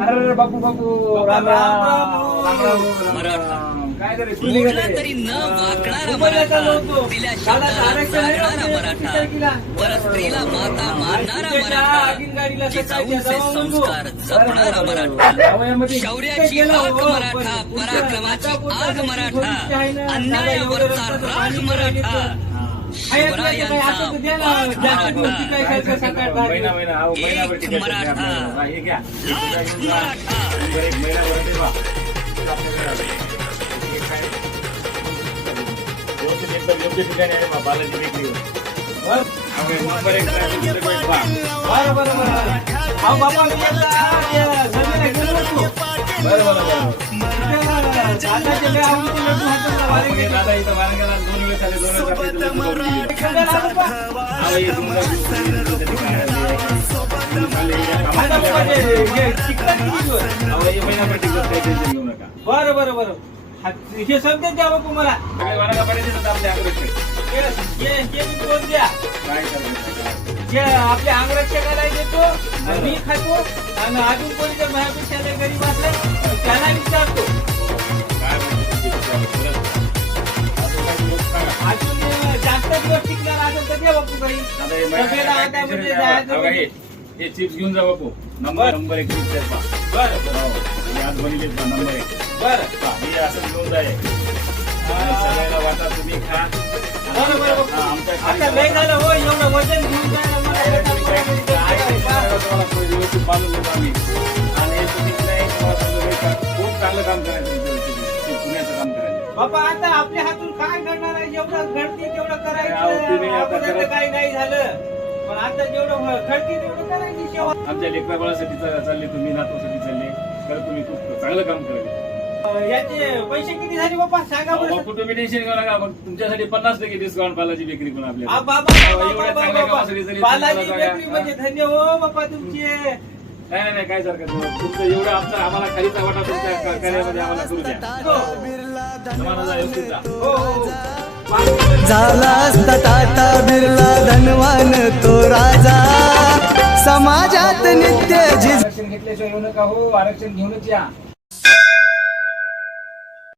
अरे बापू बापू राम काय तरी मोडला तरी न वाकणारा मराठा, तिला शब्दाला जागणारा मराठा, परस्त्रीला माता मारणारा मराठा, जिजाऊचे संस्कार जपणारा मराठा, शौर्याची आग मराठा, पराक्रमाची आग मराठा, अन्यायावरचा राग मराठा, शिवरायांचा वाद मराठा, एक मराठा, लाख मराठा. योग्य ठिकाणी आहे बालाजी बेकरी दादा इथं वारंगाला 2 वेळेस आले 2 वेळेस बरं बरं बरं हे समजेल द्या बापू मला बोल द्या जे आपल्या अंगरक्षकाला देतो मी खातो आणि अजून कोणी जर माझ्यापेक्षा गरीब असले त्याला विचारतो अजून जास्त दिवस टिकणार असेल तर द्या बापू काही हे चिप्स घेऊन जा बापू नंबर 1 बरं आज बनले नंबर 1 बरं हे असं घेऊन जाय सगळ्याला वाटा तुम्ही खा आता लय झालं हो एवढं वजन घेऊन व्यवस्थित बांधून देतो आम्ही आणि तुम्ही खूप चांगलं काम करायचं पुण्याचं काम करायचं बाबा आता आपल्या हातून काय घडणार आहे जेवढं घडते तेवढं करायचं काही नाही झालं पण आता जेवढं घडते तेवढं करायची सेवा आमच्या लेकराबाळासाठी चालले तुम्ही नातवासाठी चालले तर तुम्ही खूप चांगलं काम करायचं याचे पैसे किती झाले बाबा सांगा बरं बापू तुम्ही टेन्शन घेऊ नका मग तुमच्यासाठी 50% डिस्काउंट बालाजी बेकरी पण आपल्या बालाजी बेकरी म्हणजे धन्य हो बाबा तुमचे नाही काय सारखं तुमचं एवढं आम्हाला खालीचा वाटा तुमच्या कार्यामध्ये आम्हाला करू द्या समाजाचा व्यवस्थित जा. झाला असता टाटा बिर्ला धनवान तो राजा समाजात नित्य आरक्षण घेतल्याशिवाय येऊ नका हो आरक्षण घेऊनच या